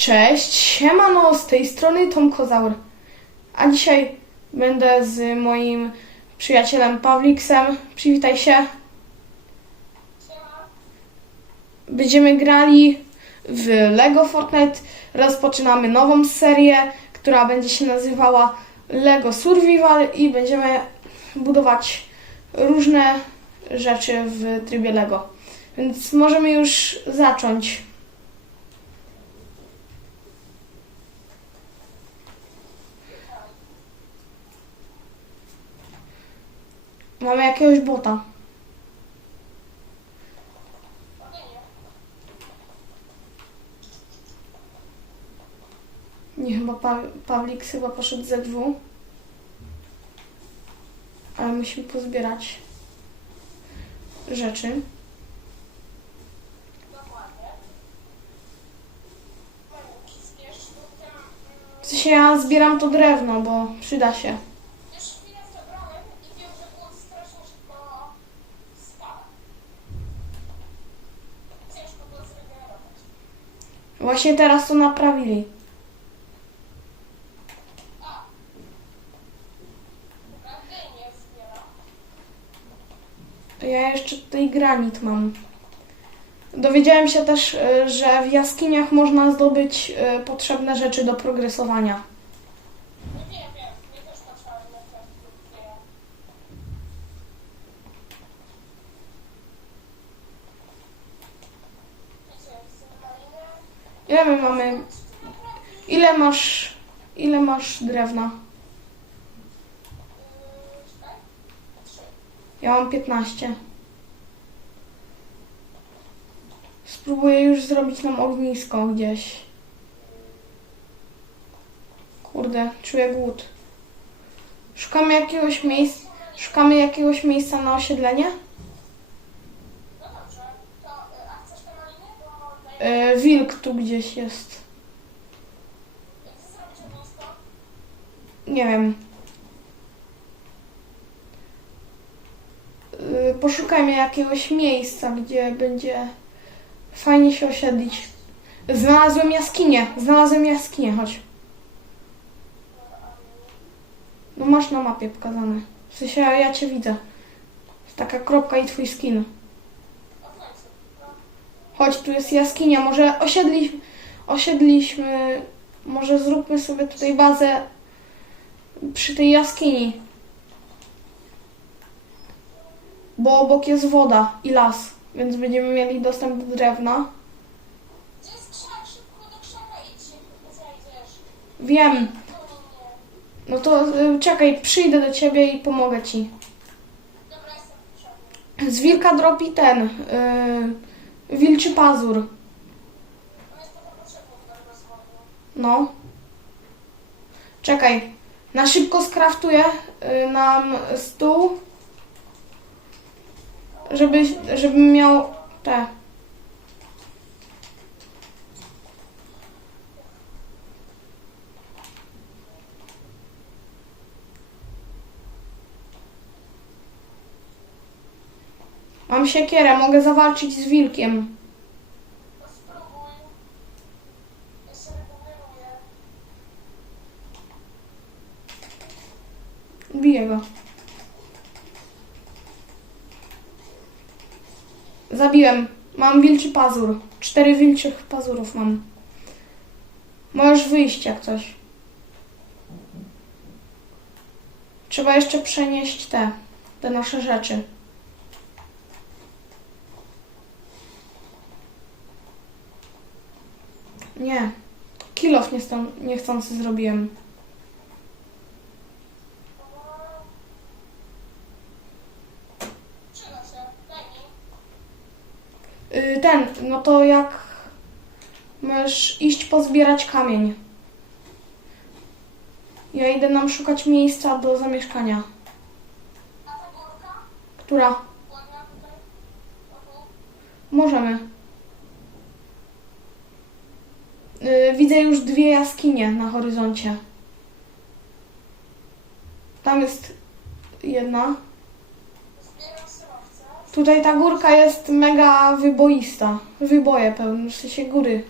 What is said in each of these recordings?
Cześć, siemano, z tej strony Tom Kozaur. A dzisiaj będę z moim przyjacielem Pawliksem. Przywitaj się. Będziemy grali w Lego Fortnite. Rozpoczynamy nową serię, która będzie się nazywała Lego Survival i będziemy budować różne rzeczy w trybie Lego. Więc możemy już zacząć. Mamy jakiegoś bota. Nie, chyba pa Pawlik chyba poszedł ZW. Ale musimy pozbierać rzeczy. W sensie ja zbieram to drewno, bo przyda się. Już chwilę zebrałem i wiem, że było strasznie szybko spada. Ciężko było zregenerować. Właśnie teraz to naprawili. Ja jeszcze tutaj granit mam. Dowiedziałem się też, y, że w jaskiniach można zdobyć y, potrzebne rzeczy do progresowania. Nie wiem, wiem. Mnie też patrzałem na te krótkie. Wiecie, z maliny. Ile my mamy? Ile masz? Ile masz drewna? Ja mam 15. Spróbuję już zrobić nam ognisko gdzieś. Kurde, czuję głód. Szukamy jakiegoś miejsca. Szukamy jakiegoś miejsca na osiedlenie? Yy, wilk tu gdzieś jest. Chcesz zrobić ognisko? Nie wiem. Yy, Poszukajmy jakiegoś miejsca, gdzie będzie fajnie się osiedlić. Znalazłem jaskinię. Znalazłem jaskinię, chodź. No masz na mapie pokazane. W sensie ja, cię widzę. Jest taka kropka i twój skin. Chodź, tu jest jaskinia. Może osiedli, osiedliśmy. Może zróbmy sobie tutaj bazę przy tej jaskini. Bo obok jest woda i las, więc będziemy mieli dostęp do drewna. Wiem. No to y, czekaj, przyjdę do ciebie i pomogę ci. Z wilka dropi ten. Yy, wilczy pazur. No. Czekaj. Na szybko skraftuję y, nam stół. Żeby, żebym miał te. Mam siekierę, mogę zawalczyć z wilkiem. No spróbuj. Ja się regeneruję. Zabiłem. Mam wilczy pazur. Cztery wilczych pazurów mam. Możesz wyjść jak coś. Trzeba jeszcze przenieść te, te nasze rzeczy. Nie. Kilof niechcący zrobiłem. Przyda się. Daj mi. Y, Ten, no to jak możesz iść pozbierać kamień. Ja idę nam szukać miejsca do zamieszkania. Która? Możemy. Y, Widzę już dwie jaskinie na horyzoncie. Tam jest jedna. Tutaj ta górka jest mega wyboista. Wyboje pełne, w sensie góry.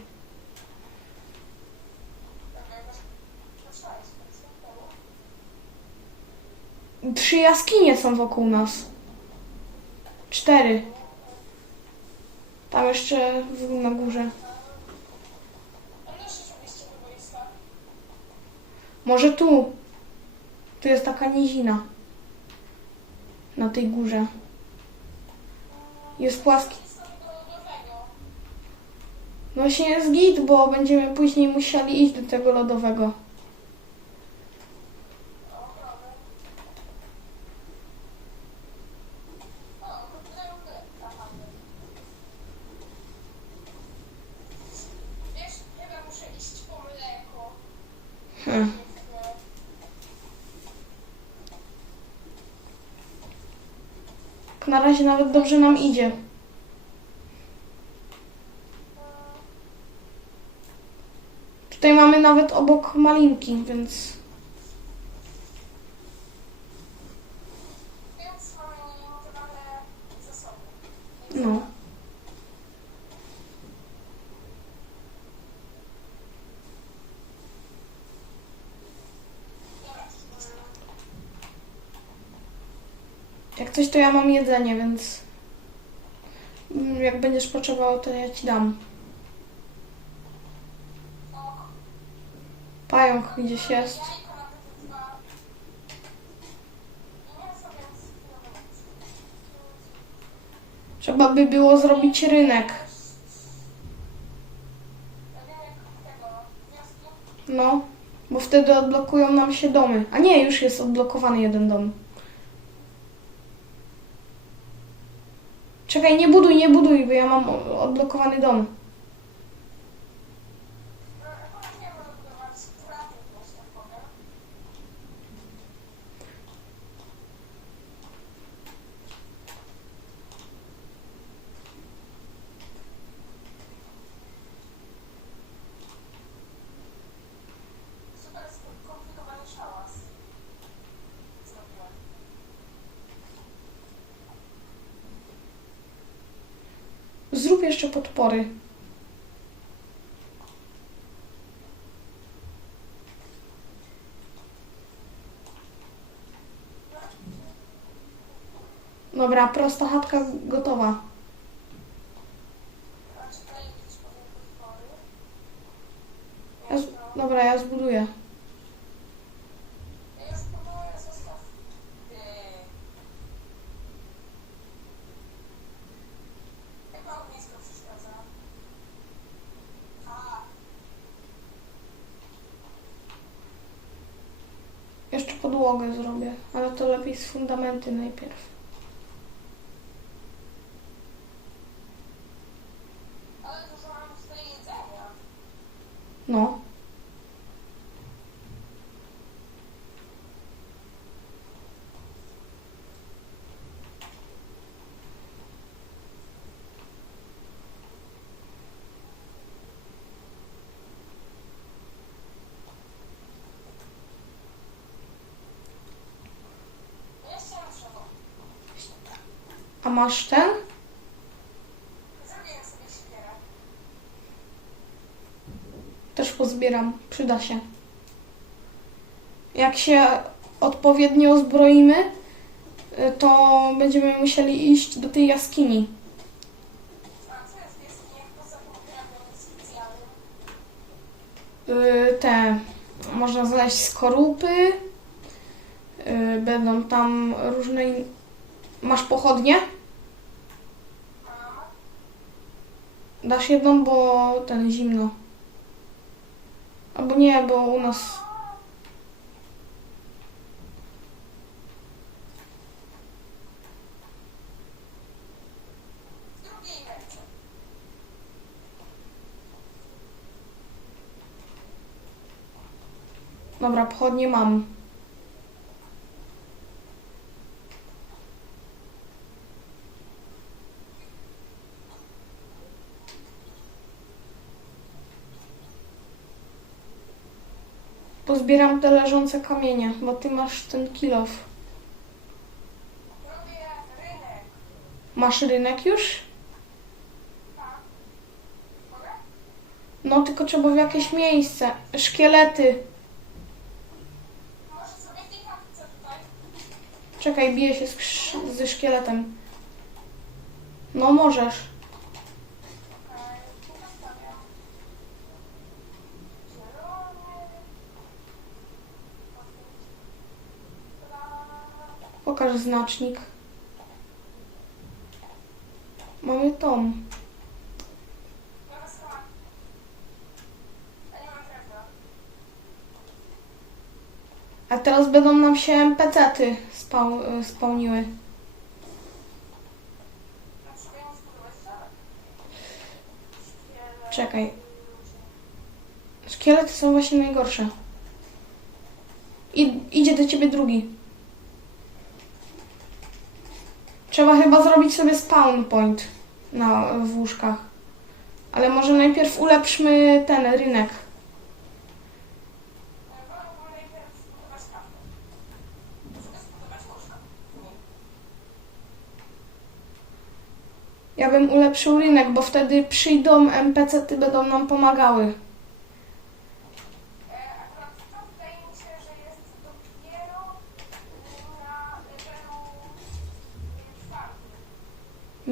Trzy jaskinie są wokół nas. Cztery. Tam jeszcze na górze. Może tu. Tu jest taka nizina. Na tej górze. Jest płaski. No właśnie jest git, bo będziemy później musieli iść do tego lodowego. Na razie nawet dobrze nam idzie. Tutaj mamy nawet obok malinki, więc Jak coś to ja mam jedzenie, więc jak będziesz potrzebował, to ja ci dam. Pająk gdzieś jest. Trzeba by było zrobić rynek. No, bo wtedy odblokują nam się domy. A nie, już jest odblokowany jeden dom. Czekaj, nie buduj, nie buduj, bo ja mam odblokowany dom. No, akurat nie może budować straty, że tak powiem. Super skomplikowany szałas. Zrobiłem. Podpory. Dobra, prosta chatka gotowa. Ja z... Dobra, ja zbuduję. Ja już próbuję zostaw. Ty. Chyba ognisko przeszkadza. A, Jeszcze podłogę zrobię, ale to lepiej z fundamenty najpierw. No. Jeszcze mam drzewo. A masz ten? Też pozbieram, przyda się. Jak się odpowiednio zbroimy, y, to będziemy musieli iść do tej jaskini. Y, Te można znaleźć skorupy. y, Będą tam różne. Masz pochodnie? Dasz jedną, bo ten zimno. Albo nie, bo u nas. Dobra, pochodnie mam. Pozbieram te leżące kamienie, bo ty masz ten kilof. Masz rynek już? No, tylko trzeba w jakieś miejsce. Szkielety. Czekaj, biję się z, ze szkieletem. No możesz. Okej, tu nastawiam. Zielony. Dwa. Pokaż znacznik. Mamy tom. A teraz będą nam się NPC-ty spełniły. Czekaj. Szkielety są właśnie najgorsze. I, idzie do ciebie drugi. Trzeba chyba zrobić sobie spawn point na, w łóżkach. Ale może najpierw ulepszmy ten rynek. Ja bym ulepszył rynek, bo wtedy przyjdą NPC-ty, będą nam pomagały.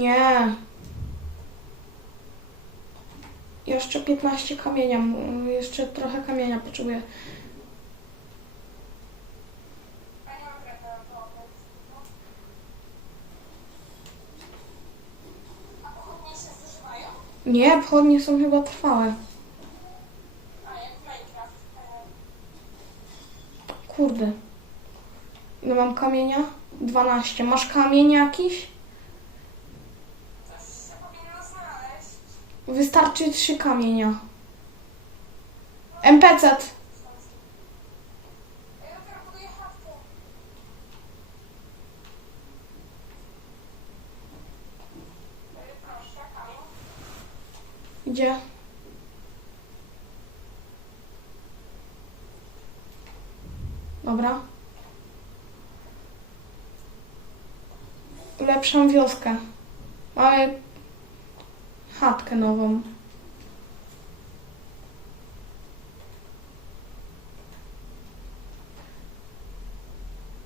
Nie. Jeszcze 15 kamienia. Jeszcze trochę kamienia potrzebuję. Nie no. Pochodnie są chyba trwałe. Kurde. Ile mam kamienia? 12. Masz kamień jakiś? Coś się powinno znaleźć. Wystarczy 3 kamienia. Kamień. Gdzie? Dobra. Ulepszam wioskę. Mamy chatkę nową.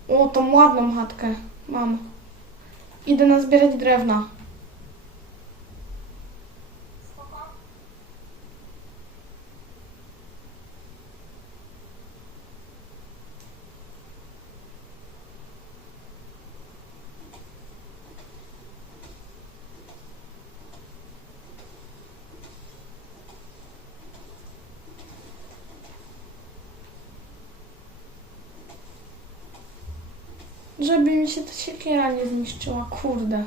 O, tą ładną chatkę mam. Idę nazbierać drewna. Żeby mi się ta siekiera nie zniszczyła, kurde.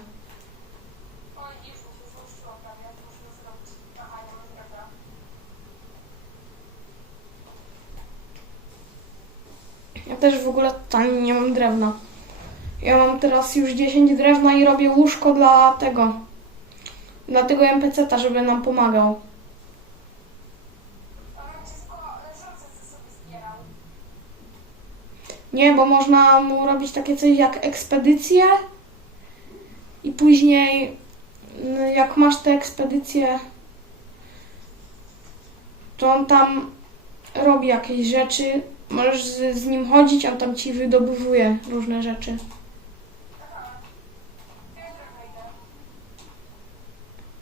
Ja też w ogóle totalnie nie mam drewna. Ja mam teraz już 10 drewna i robię łóżko dla tego. Dla tego NPC-ta, żeby nam pomagał. A bym się tylko żółce ze sobie zbierał. Nie, bo można mu robić takie coś jak ekspedycje i później mm, jak masz te ekspedycje, to on tam robi jakieś rzeczy. Możesz z, z nim chodzić, on tam ci wydobywuje różne rzeczy. Aha. Ja drewno idę.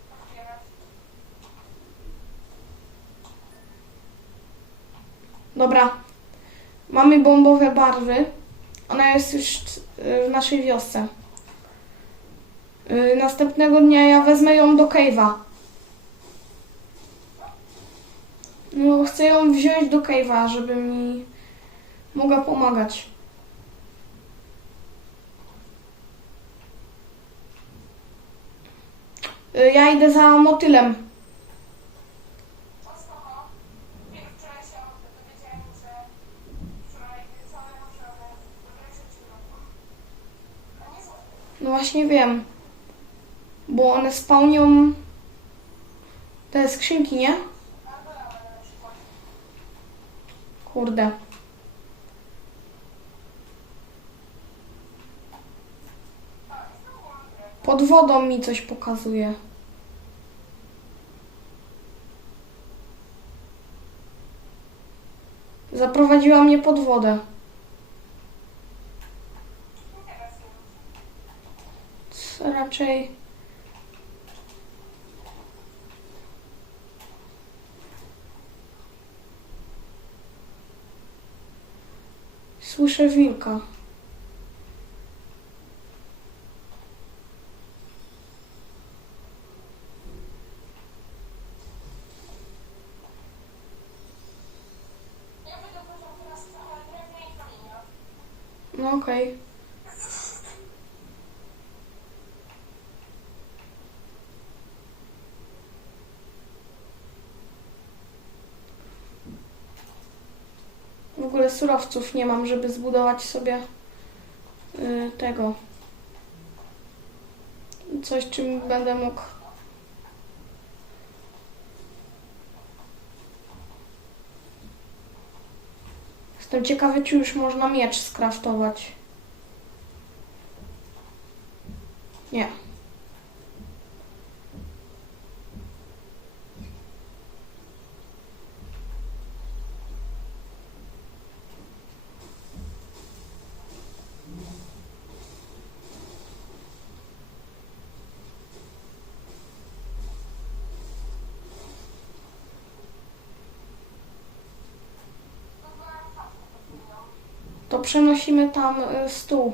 Pozbierać. Dobra. Mamy bombowe barwy. Ona jest już y, w naszej wiosce. Y, Następnego dnia ja wezmę ją do cave'a. No, chcę ją wziąć do cave'a, żeby mi mogła pomagać. Y, Ja idę za motylem. O, spoko. Wiem, wczoraj się dowiedziałem, że wczoraj całe możemy dobre rzeczy robią. A nie złe. No właśnie wiem. Bo one spełnią te skrzynki, nie? Kurde. Pod wodą mi coś pokazuje. Zaprowadziła mnie pod wodę. I teraz inaczej. Słyszę wilka. Ja będę poziom teraz trochę drewna i kamienia. No okej. W ogóle surowców nie mam, żeby zbudować sobie y, tego. Coś, czym będę mógł. Jestem ciekawy, czy już można miecz skraftować. Nie. Przenosimy tam y, stół.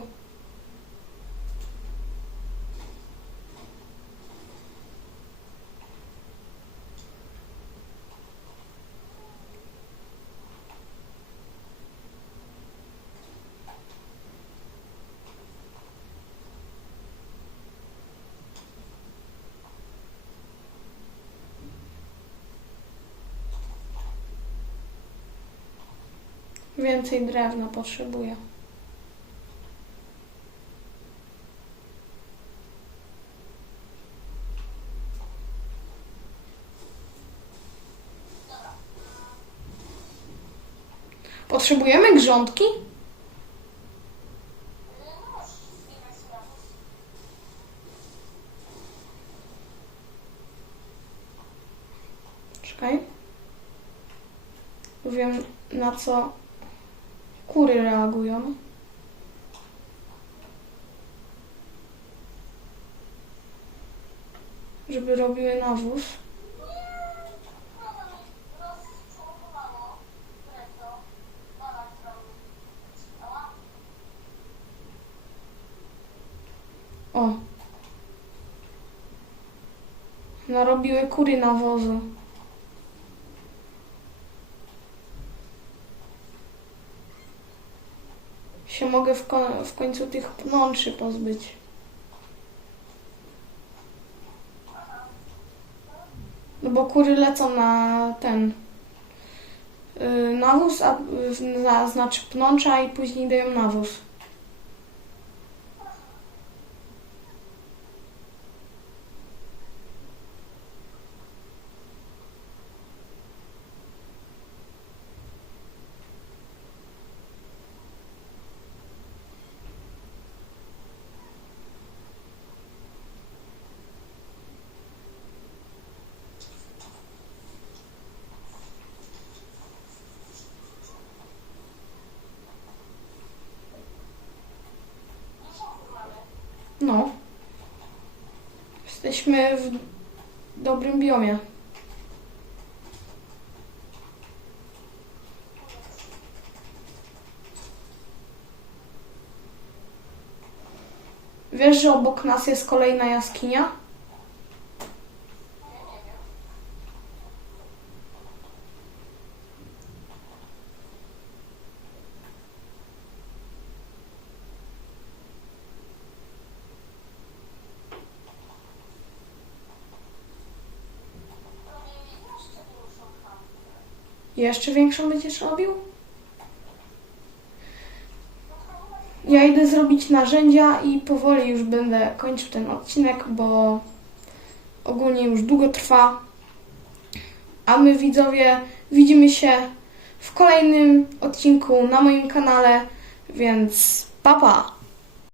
Więcej drewna potrzebuję. Potrzebujemy grządki? Czekaj. Wiem na co kury reagują. Żeby robiły nawóz. O. Narobiły kury nawozu. Się mogę w, w końcu tych pnączy pozbyć. No bo kury lecą na ten yy, nawóz, a y, na, znaczy pnącza i później dają nawóz. Dużo kur mamy. No. Jesteśmy w dobrym biomie. Wiesz, że obok nas jest kolejna jaskinia? Ja nie wiem. Robię jeszcze większą chatę. Jeszcze większą będziesz robił? Ja idę zrobić narzędzia i powoli już będę kończył ten odcinek, bo ogólnie już długo trwa. A my widzowie widzimy się w kolejnym odcinku na moim kanale, więc papa! Pa.